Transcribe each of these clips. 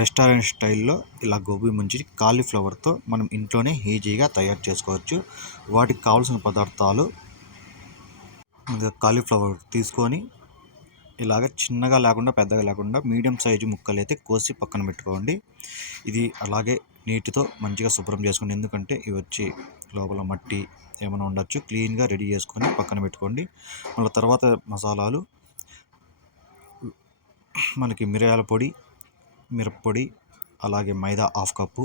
Restaurant స్టైల్లో ఇలా గోబీ మంచూరి కాలీఫ్లవర్తో మనం ఇంట్లోనే ఈజీగా తయారు చేసుకోవచ్చు. వాటికి కావాల్సిన పదార్థాలు కాలీఫ్లవర్ తీసుకొని ఇలాగ చిన్నగా లేకుండా పెద్దగా లేకుండా మీడియం సైజు ముక్కలు అయితే కోసి పక్కన పెట్టుకోండి. ఇది అలాగే నీటితో మంచిగా శుభ్రం చేసుకోండి. ఎందుకంటే ఇవి వచ్చి లోపల మట్టి ఏమైనా ఉండొచ్చు. క్లీన్గా రెడీ చేసుకొని పక్కన పెట్టుకోండి. మళ్ళీ తర్వాత మసాలాలు మనకి మిరియాల పొడి మిరప్పొడి అలాగే మైదా హాఫ్ కప్పు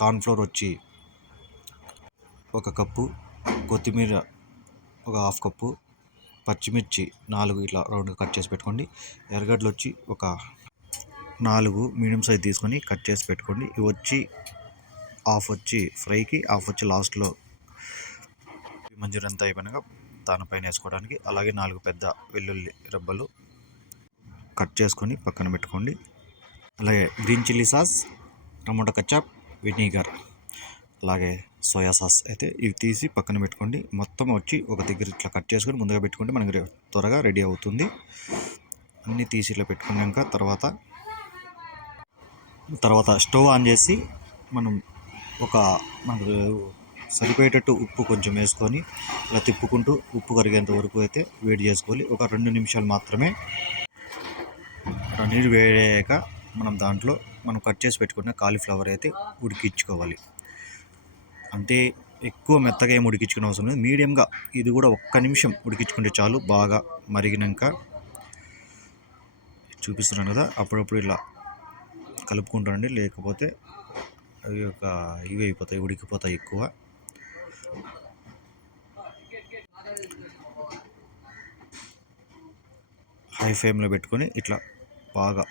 కార్న్ఫ్లోర్ వచ్చి ఒక కప్పు కొత్తిమీర ఒక హాఫ్ కప్పు పచ్చిమిర్చి నాలుగు ఇట్లా రౌండ్గా కట్ చేసి పెట్టుకోండి. ఎర్రగడ్డలు వచ్చి ఒక నాలుగు మీడియం సైజ్ తీసుకొని కట్ చేసి పెట్టుకోండి. ఇవి వచ్చి హాఫ్ వచ్చి ఫ్రైకి హాఫ్ వచ్చి లాస్ట్లో మంజూరి అంతా అయిపోయినాక దానిపైన వేసుకోవడానికి అలాగే నాలుగు పెద్ద వెల్లుల్లి రెబ్బలు కట్ చేసుకొని పక్కన పెట్టుకోండి. అలాగే green chilli sauce tomato ketchup vinegar అలాగే సోయా సాస్ అయితే ఇవి తీసి పక్కన పెట్టుకోండి. మొత్తం వచ్చి ఒక దగ్గర ఇట్లా కట్ చేసుకొని ముందుగా పెట్టుకుంటే మనకి త్వరగా రెడీ అవుతుంది. అన్నీ తీసి ఇట్లా పెట్టుకున్నాక తర్వాత తర్వాత స్టవ్ ఆన్ చేసి మనం ఒక మనకు సరిపోయేటట్టు ఉప్పు కొంచెం వేసుకొని ఇలా తిప్పుకుంటూ ఉప్పు కరిగేంత వరకు అయితే వేడి చేసుకోవాలి. ఒక రెండు నిమిషాలు మాత్రమే. నీరు వేడాక మనం దాంట్లో మనం కట్ చేసి పెట్టుకున్న కాలీఫ్లవర్ అయితే ఉడికించుకోవాలి. అంటే ఎక్కువ మెత్తగా ఏమి ఉడికించుకునే అవసరం లేదు. మీడియంగా ఇది కూడా ఒక్క నిమిషం ఉడికించుకుంటే చాలు బాగా మరిగినాక చూపిస్తున్నాను కదా అప్పుడప్పుడు ఇలా కలుపుకుంటానండి లేకపోతే అవి ఒక ఇవి అయిపోతాయి ఉడికిపోతాయి ఎక్కువ. హై ఫ్లేమ్లో పెట్టుకొని ఇట్లా బాగా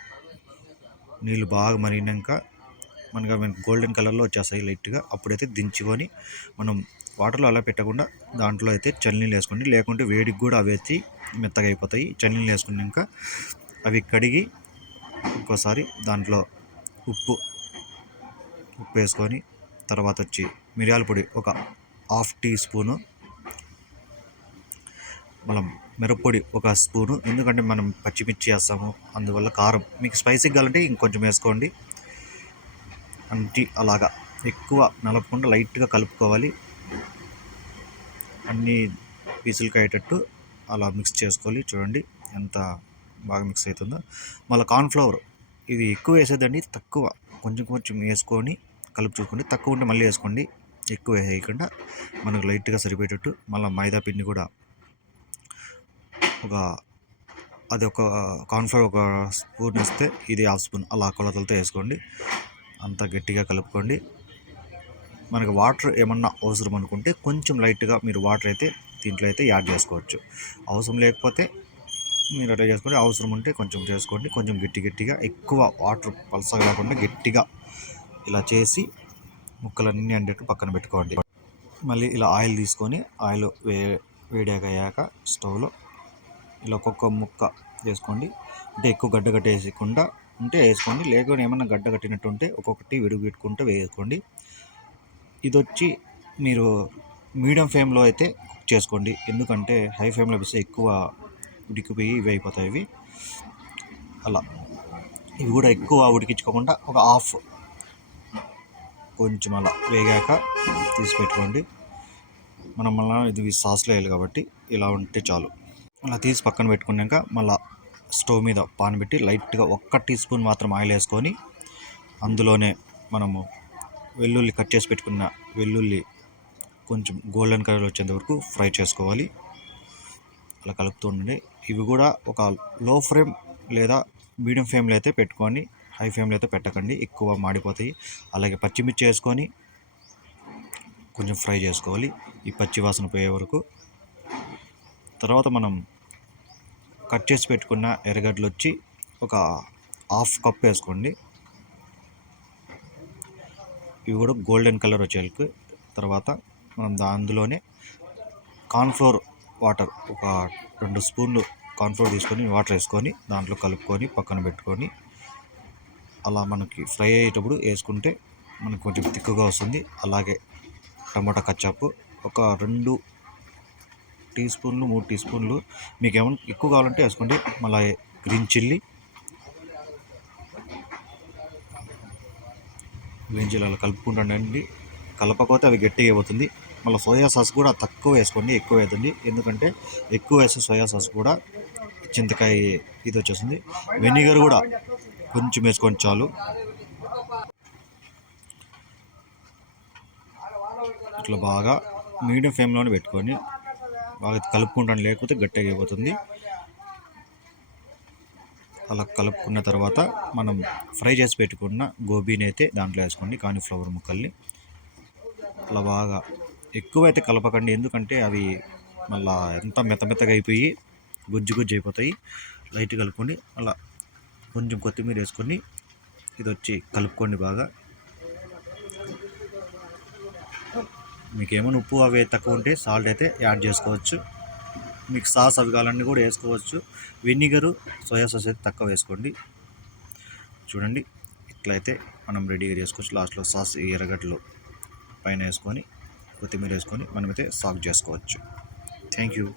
నీళ్ళు బాగా మరిగినాక మనకి అవి గోల్డెన్ కలర్లో వచ్చేస్తాయి లైట్గా అప్పుడైతే దించుకొని మనం వాటర్లో అలా పెట్టకుండా దాంట్లో అయితే చల్లనీళ్ళు వేసుకోండి. లేకుంటే వేడికి కూడా అవి అయితే మెత్తగా అయిపోతాయి. చల్లనీళ్ళు వేసుకున్నాక అవి కడిగి ఇంకోసారి దాంట్లో ఉప్పు ఉప్పు వేసుకొని తర్వాత వచ్చి మిరియాల పొడి ఒక హాఫ్ టీ స్పూను మనం మిరప్పొడి ఒక స్పూను. ఎందుకంటే మనం పచ్చిమిర్చి వేస్తాము అందువల్ల కారం. మీకు స్పైసీగా కావాలంటే ఇంకొంచెం వేసుకోండి. అంటి అలాగా. ఎక్కువ నలపకుండా లైట్గా కలుపుకోవాలి. అన్ని పీసులకి అయ్యేటట్టు అలా మిక్స్ చేసుకోవాలి. చూడండి ఎంత బాగా మిక్స్ అవుతుందో మళ్ళీ కార్న్ఫ్లవర్. ఇది ఎక్కువ వేసేదండి తక్కువ. కొంచెం కొంచెం వేసుకొని కలుపు చూసుకోండి. తక్కువ ఉంటే మళ్ళీ వేసుకోండి. ఎక్కువ వేయకుండా మనకు లైట్గా సరిపోయేటట్టు. మళ్ళీ మైదా పిండి కూడా ఒక అది ఒక కార్న్ఫ్లవర్ ఒక స్పూన్ వేస్తే ఇది హాఫ్ స్పూన్. అలా కొలతలతో వేసుకోండి. అంతా గట్టిగా కలుపుకోండి. మనకి వాటర్ ఏమన్నా అవసరం అనుకుంటే కొంచెం లైట్గా మీరు వాటర్ అయితే దీంట్లో అయితే యాడ్ చేసుకోవచ్చు. అవసరం లేకపోతే మీరు అట్లా చేసుకోండి అవసరం ఉంటే కొంచెం చేసుకోండి. కొంచెం గట్టి గట్టిగా ఎక్కువ వాటర్ పలసగా లేకుండా గట్టిగా ఇలా చేసి ముక్కలన్నీ అండేట్టు పక్కన పెట్టుకోండి. మళ్ళీ ఇలా ఆయిల్ తీసుకొని ఆయిల్ వే వేడాక అయ్యాక స్టవ్లో ఇలా ఒక్కొక్క ముక్క వేసుకోండి అంటే ఎక్కువ గడ్డ కట్టేయకుండా ఉంటే వేసుకోండి. లేకుండా ఏమైనా గడ్డ కట్టినట్టు ఉంటే ఒక్కొక్కటి విడుగు పెట్టుకుంటూ వేసుకోండి. ఇది వచ్చి మీరు మీడియం ఫ్లేమ్లో అయితే కుక్ చేసుకోండి. ఎందుకంటే హై ఫ్లేమ్లో వేస్తే ఎక్కువ ఉడికిపోయి ఇవి అయిపోతాయి ఇవి. అలా. ఇవి కూడా ఎక్కువ ఉడికించుకోకుండా ఒక హాఫ్ కొంచెం అలా వేగాక తీసి పెట్టుకోండి. మనం మళ్ళీ ఇది సాస్లో వేయాలి కాబట్టి ఇలా ఉంటే చాలు. అలా తీసి పక్కన పెట్టుకున్నాక మళ్ళీ స్టవ్ మీద పాన్ పెట్టి లైట్గా ఒక్క టీ స్పూన్ మాత్రం ఆయిల్ వేసుకొని అందులోనే మనము వెల్లుల్లి కట్ చేసి పెట్టుకున్న వెల్లుల్లి కొంచెం గోల్డెన్ కలర్ వచ్చేంత వరకు ఫ్రై చేసుకోవాలి. అలా కలుపుతూ ఉండండి. ఇవి కూడా ఒక లో ఫ్లేమ్ లేదా మీడియం ఫ్లేమ్లో అయితే పెట్టుకొని హై ఫ్లేమ్లో అయితే పెట్టకండి. ఎక్కువ మాడిపోతాయి. అలాగే పచ్చిమిర్చి వేసుకొని కొంచెం ఫ్రై చేసుకోవాలి. ఈ పచ్చి వాసన పోయే వరకు తర్వాత మనం కట్ చేసి పెట్టుకున్న ఎర్రగడ్డలు వచ్చి ఒక హాఫ్ కప్ వేసుకోండి. ఇవి కూడా గోల్డెన్ కలర్ వచ్చేందుకు తర్వాత మనం అందులోనే కార్న్ఫ్లోర్ వాటర్ ఒక రెండు స్పూన్లు కార్న్ఫ్లోర్ తీసుకొని వాటర్ వేసుకొని దాంట్లో కలుపుకొని పక్కన పెట్టుకొని అలా మనకి ఫ్రై అయ్యేటప్పుడు వేసుకుంటే మనకు కొంచెం తిక్కుగా వస్తుంది. అలాగే టమాటా కచ్చాపు ఒక రెండు టీ స్పూన్లు మూడు టీ స్పూన్లు. మీకు ఏమైనా ఎక్కువ కావాలంటే వేసుకోండి. మళ్ళీ గ్రీన్ చిల్లీ. వేయించి అలా కలుపుకుంటానండి. కలపకపోతే అవి గట్టిగా అయిపోతుంది. మళ్ళీ సోయా సాస్ కూడా తక్కువ వేసుకోండి ఎక్కువ వేయదండి ఎందుకంటే ఎక్కువ వేస్తే సోయా సాస్ కూడా చింతకాయ ఇది వచ్చేస్తుంది. వెనిగర్ కూడా కొంచెం వేసుకోండి చాలు. ఇట్లా బాగా మీడియం ఫ్లేమ్లోనే పెట్టుకొని బాగా కలుపుకుంటాను లేకపోతే గట్టిగా అయిపోతుంది. అలా కలుపుకున్న తర్వాత మనం ఫ్రై చేసి పెట్టుకున్న గోబీని అయితే దాంట్లో వేసుకోండి కాలీఫ్లవర్ ముక్కల్ని. అలా బాగా ఎక్కువ అయితే కలపకండి ఎందుకంటే అవి మళ్ళా ఎంత మెత్త మెత్తగా అయిపోయి గుజ్జు గుజ్జు అయిపోతాయి. లైట్ కలుపుకొని అలా కొంచెం కొత్తిమీర వేసుకొని ఇది వచ్చి కలుపుకోండి బాగా. మీకు ఏమైనా ఉప్పు అవి తక్కువ ఉంటే సాల్ట్ అయితే యాడ్ చేసుకోవచ్చు. మీకు సాస్ అవి కావాలన్నీ కూడా వేసుకోవచ్చు. వెనిగరు సోయా సాస్ అయితే తక్కువ వేసుకోండి. చూడండి ఇట్లయితే మనం రెడీగా చేసుకోవచ్చు. లాస్ట్లో సాస్ ఈ ఎర్రగడ్డలు పైన వేసుకొని కొత్తిమీర వేసుకొని మనమైతే సాక్ చేసుకోవచ్చు. Thank you.